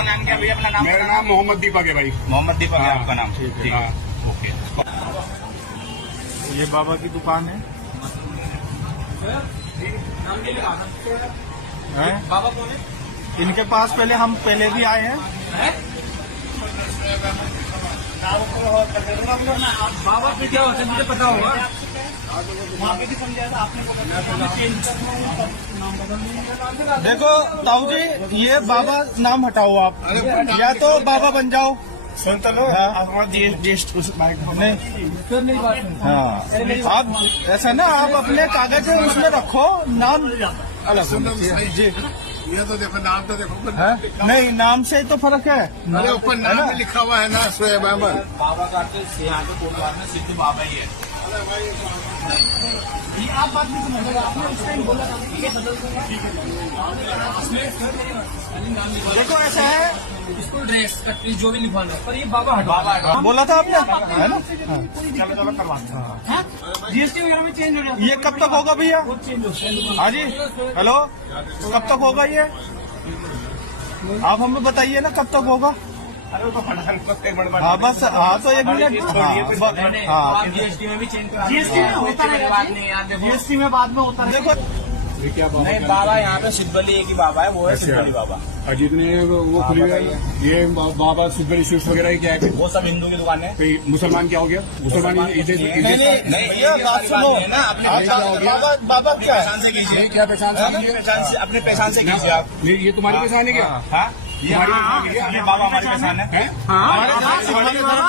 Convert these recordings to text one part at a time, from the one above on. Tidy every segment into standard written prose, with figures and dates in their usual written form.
आपका नाम क्या भैया? अपना नाम? मेरा नाम मोहम्मद दीपक है भाई। मोहम्मद दीपक है आपका नाम? ठीक है। ओके। ये बाबा की दुकान है। बाबा कौन है? इनके पास हम पहले भी आए हैं। बाबा फिर क्या होता है मुझे पता होगा। वहाँ पे भी समझाया था आपने। देखो ताऊ जी, ये बाबा नाम हटाओ आप, या तो बाबा बन जाओ। सुनता लो नहीं। हाँ, आप ऐसा ना, आप अपने कागज उसमें रखो, नाम अलग जी। ये तो देखो नाम तो देखो नहीं, नाम से तो फर्क है। अरे ऊपर नाम में लिखा हुआ है ना शोएब अहमद। बाबा का यहाँ पे कोटवार में सिद्ध बाबा ही है। ये आप बात नहीं समझ रहे, आपने उस टाइम बोला था ये बदल दूंगा। देखो ऐसा है, स्कूल ड्रेस कटरी जो भी लिखवाना है, पर ये बाबा हटवा बोला था आपने, है ना? चलो करवाना। जीएसटी वगैरह में चेंज हो जाता है। ये कब तक होगा भैया? चेंज हो हाँ जी, हेलो, कब तक होगा ये? आप हमें बताइए ना कब तक होगा। अरे वो तो हाँ बस, हाँ तो एक मिनट। हाँ, जीएसटी में भी चेंज करा। जीएसटी में होता है, बात नहीं यार। जीएसटी में बाद में होता है। देखो क्या नहीं, बाबा यहाँ पे सिद्धबली एक ही बाबा है, वो है सिद्धबली बाबा। और जितने वो खुली हुई है, ये बाबा सिद्धबली स्वीट्स वगैरह क्या है? वो सब हिंदू की दुकान है। मुसलमान क्या हो गया? मुसलमान नहीं, ये बात सुनो। बाबा क्या है? पहचान से कीजिए। क्या पहचान से? अपने पहचान से कीजिए आप। ये तुम्हारी पहचान है क्या? ये बाबा हमारी पहचान है। हमारे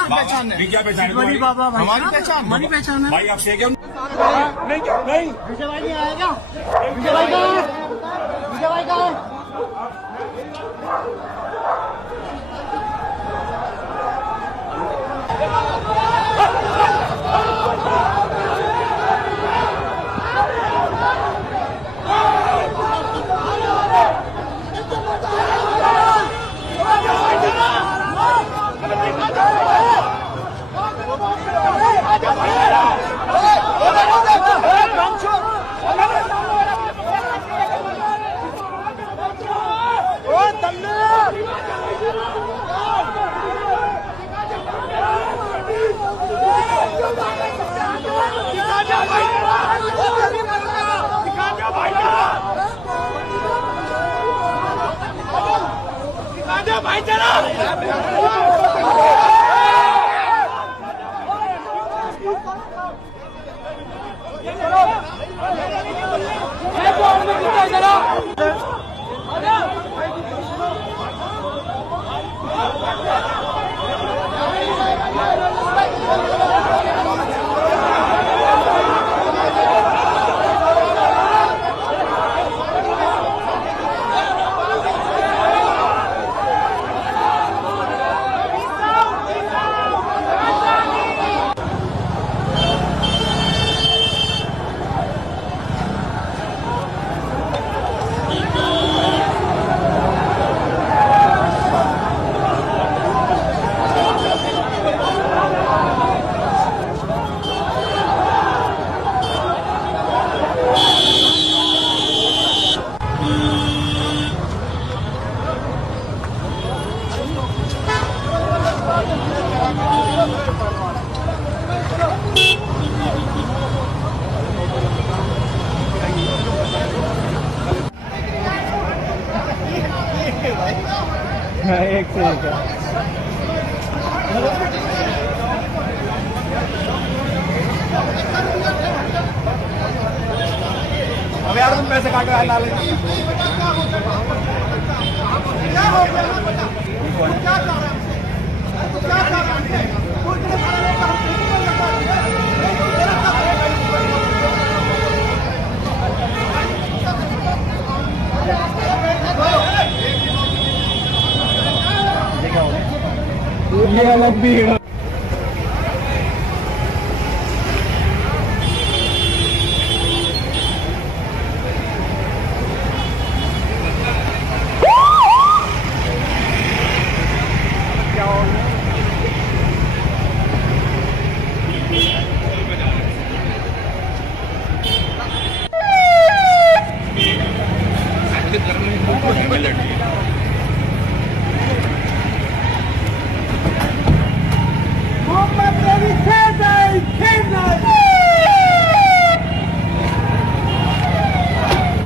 पहचान है। ये क्या पहचान है? बाबा हमारी पहचान, हमारी पहचान है। भाई आपसे क्या? नहीं, विजय भाई नहीं आएगा। विजय भाई कहाँ है? विजय भाई कहाँ है? भाई चला एक से एक अब यार तुम पैसे काट रहा है ये अलग भी है।